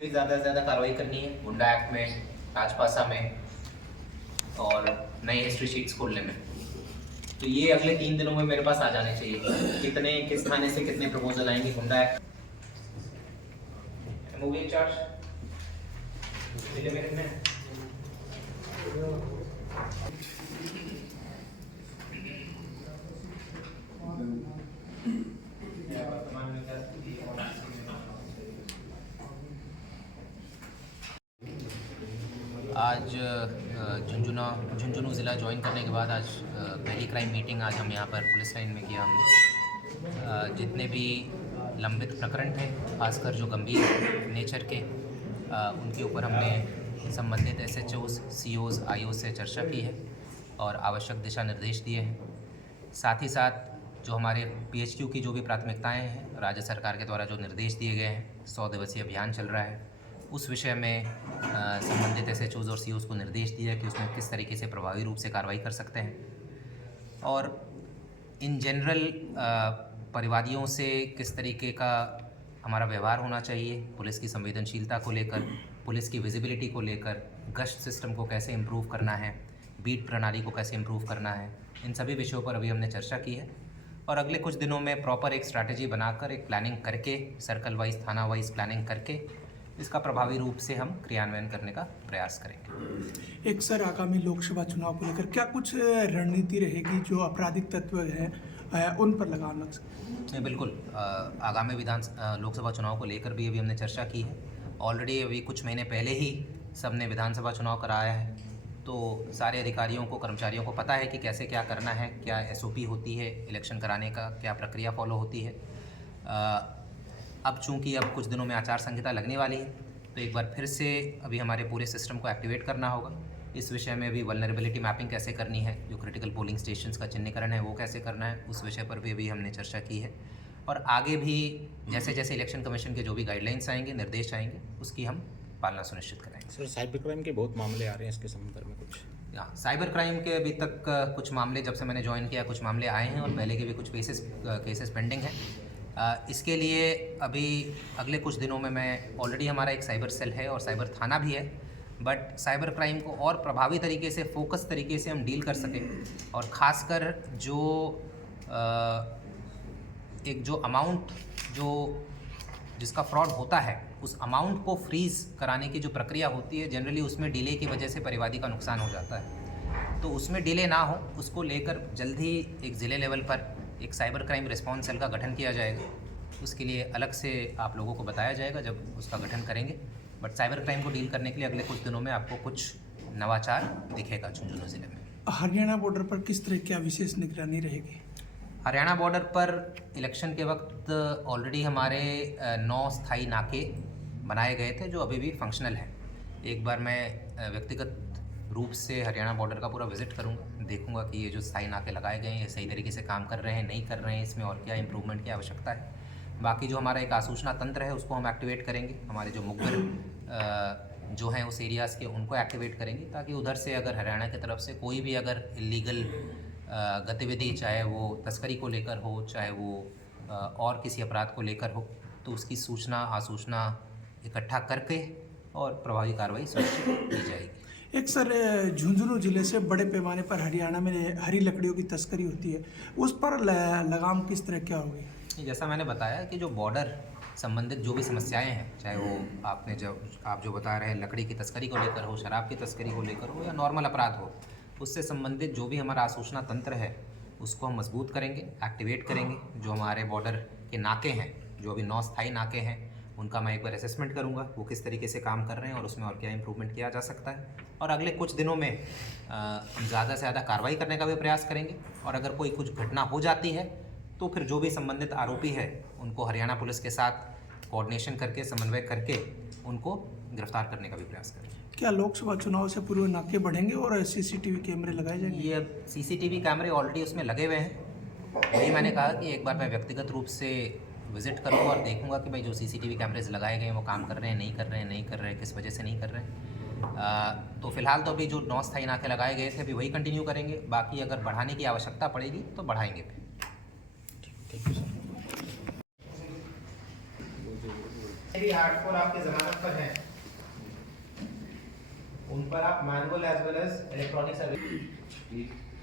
ज़्यादा से ज़्यादा कार्रवाई करनी है गुंडा एक्ट में, राजपासा में और नए हिस्ट्री शीट्स खोलने में। तो ये अगले 3 दिनों में मेरे पास आ जाने चाहिए। किस थाने से कितने प्रपोजल आएंगे गुंडा एक्ट, मूवी इंचार्ज जिले में कितने आज झुंझुनू ज़िला ज्वाइन करने के बाद आज पहली क्राइम मीटिंग आज हम यहाँ पर पुलिस लाइन में किया हमने। जितने भी लंबित प्रकरण थे, खासकर जो गंभीर नेचर के, उनके ऊपर हमने संबंधित SHOs, COs, IOs से चर्चा की है और आवश्यक दिशा निर्देश दिए हैं। साथ ही साथ जो हमारे PHQ की जो भी प्राथमिकताएं हैं, राज्य सरकार के द्वारा जो निर्देश दिए गए हैं, 100 दिवसीय अभियान चल रहा है, उस विषय में संबंधित SHOs और COs को निर्देश दिया कि उसमें किस तरीके से प्रभावी रूप से कार्रवाई कर सकते हैं और इन जनरल परिवादियों से किस तरीके का हमारा व्यवहार होना चाहिए, पुलिस की संवेदनशीलता को लेकर, पुलिस की विजिबिलिटी को लेकर, गश्त सिस्टम को कैसे इम्प्रूव करना है, बीट प्रणाली को कैसे इम्प्रूव करना है, इन सभी विषयों पर अभी हमने चर्चा की है और अगले कुछ दिनों में प्रॉपर एक स्ट्रैटेजी बनाकर, एक प्लानिंग करके, सर्कल वाइज, थाना वाइज प्लानिंग करके इसका प्रभावी रूप से हम क्रियान्वयन करने का प्रयास करेंगे। एक सर, आगामी लोकसभा चुनाव को लेकर क्या कुछ रणनीति रहेगी जो आपराधिक तत्व हैं उन पर लगाम लग सकते? बिल्कुल, आगामी लोकसभा चुनाव को लेकर भी अभी हमने चर्चा की है। ऑलरेडी अभी कुछ महीने पहले ही सबने विधानसभा चुनाव कराया है, तो सारे अधिकारियों को, कर्मचारियों को पता है कि कैसे क्या करना है, क्या SOP होती है इलेक्शन कराने का, क्या प्रक्रिया फॉलो होती है। अब चूंकि अब कुछ दिनों में आचार संहिता लगने वाली है, तो एक बार फिर से अभी हमारे पूरे सिस्टम को एक्टिवेट करना होगा। इस विषय में अभी वल्नरेबिलिटी मैपिंग कैसे करनी है, जो क्रिटिकल पोलिंग स्टेशंस का चिन्हीकरण है वो कैसे करना है, उस विषय पर भी अभी हमने चर्चा की है और आगे भी जैसे जैसे इलेक्शन कमीशन के जो भी गाइडलाइंस आएंगे, निर्देश आएंगे, उसकी हम पालना सुनिश्चित कराएंगे। सर, साइबर क्राइम के बहुत मामले आ रहे हैं, इसके संदर्भ में कुछ? साइबर क्राइम के अभी तक कुछ मामले, जब से मैंने ज्वाइन किया, कुछ मामले आए हैं और पहले के भी कुछ केसेस पेंडिंग हैं। इसके लिए अभी अगले कुछ दिनों में मैं ऑलरेडी हमारा एक साइबर सेल है और साइबर थाना भी है, बट साइबर क्राइम को और प्रभावी तरीके से, फोकस तरीके से हम डील कर सकें और ख़ासकर जो एक जो अमाउंट जिसका फ्रॉड होता है, उस अमाउंट को फ्रीज़ कराने की जो प्रक्रिया होती है, जनरली उसमें डिले की वजह से परिवादी का नुकसान हो जाता है। तो उसमें डिले ना हो, उसको लेकर जल्द ही एक ज़िले लेवल पर एक साइबर क्राइम रिस्पॉन्स सेल का गठन किया जाएगा। उसके लिए अलग से आप लोगों को बताया जाएगा जब उसका गठन करेंगे। बट साइबर क्राइम को डील करने के लिए अगले कुछ दिनों में आपको कुछ नवाचार दिखेगा झुंझुनू ज़िले में। हरियाणा बॉर्डर पर किस तरह की विशेष निगरानी रहेगी? हरियाणा बॉर्डर पर इलेक्शन के वक्त ऑलरेडी हमारे 9 स्थायी नाके बनाए गए थे जो अभी भी फंक्शनल हैं। एक बार मैं व्यक्तिगत रूप से हरियाणा बॉर्डर का पूरा विजिट करूंगा, देखूंगा कि ये जो स्थायी नाके लगाए गए हैं ये सही तरीके से काम कर रहे हैं, नहीं कर रहे हैं, इसमें और क्या इम्प्रूवमेंट की आवश्यकता है। बाकी जो हमारा एक आसूचना तंत्र है उसको हम एक्टिवेट करेंगे, हमारे जो मुखबिर जो हैं उस एरियाज़ के, उनको एक्टिवेट करेंगे ताकि उधर से अगर हरियाणा की तरफ से कोई भी अगर इलीगल गतिविधि, चाहे वो तस्करी को लेकर हो, चाहे वो और किसी अपराध को लेकर हो, तो उसकी सूचना, आसूचना इकट्ठा करके और प्रभावी कार्रवाई सुनिश्चित की जाएगी। एक सर, झुंझुनू जिले से बड़े पैमाने पर हरियाणा में हरी लकड़ियों की तस्करी होती है, उस पर लगाम किस तरह क्या होगी? जैसा मैंने बताया कि जो बॉर्डर संबंधित जो भी समस्याएं हैं, चाहे वो आप जो बता रहे हैं लकड़ी की तस्करी को लेकर हो, शराब की तस्करी को लेकर हो या नॉर्मल अपराध हो, उससे संबंधित जो भी हमारा आसूचना तंत्र है उसको हम मजबूत करेंगे, एक्टिवेट करेंगे। जो हमारे बॉर्डर के नाके हैं, जो अभी 9 स्थायी नाके हैं, उनका मैं एक बार असेसमेंट करूंगा, वो किस तरीके से काम कर रहे हैं और उसमें और क्या इम्प्रूवमेंट किया जा सकता है। और अगले कुछ दिनों में हम ज़्यादा से ज़्यादा कार्रवाई करने का भी प्रयास करेंगे और अगर कोई कुछ घटना हो जाती है तो फिर जो भी संबंधित आरोपी है उनको हरियाणा पुलिस के साथ कोऑर्डिनेशन करके, समन्वय करके उनको गिरफ्तार करने का भी प्रयास करेंगे। क्या लोकसभा चुनाव से पूर्व नाके बढ़ेंगे और CCTV कैमरे लगाए जाएंगे? ये अब CCTV कैमरे ऑलरेडी उसमें लगे हुए हैं। वही मैंने कहा कि एक बार मैं व्यक्तिगत रूप से विजिट करूँगा और देखूंगा कि भाई जो CCTV कैमरेज लगाए गए हैं वो काम कर रहे हैं, नहीं कर रहे हैं, किस वजह से नहीं कर रहे हैं। तो फिलहाल तो अभी जो 9 स्थायी नाके लगाए गए थे अभी वही कंटिन्यू करेंगे, बाकी अगर बढ़ाने की आवश्यकता पड़ेगी तो बढ़ाएंगे भी। Thank you sir. मेरी 8 आपकी जमानत पर है। ऊपर आप manual as well as electronic service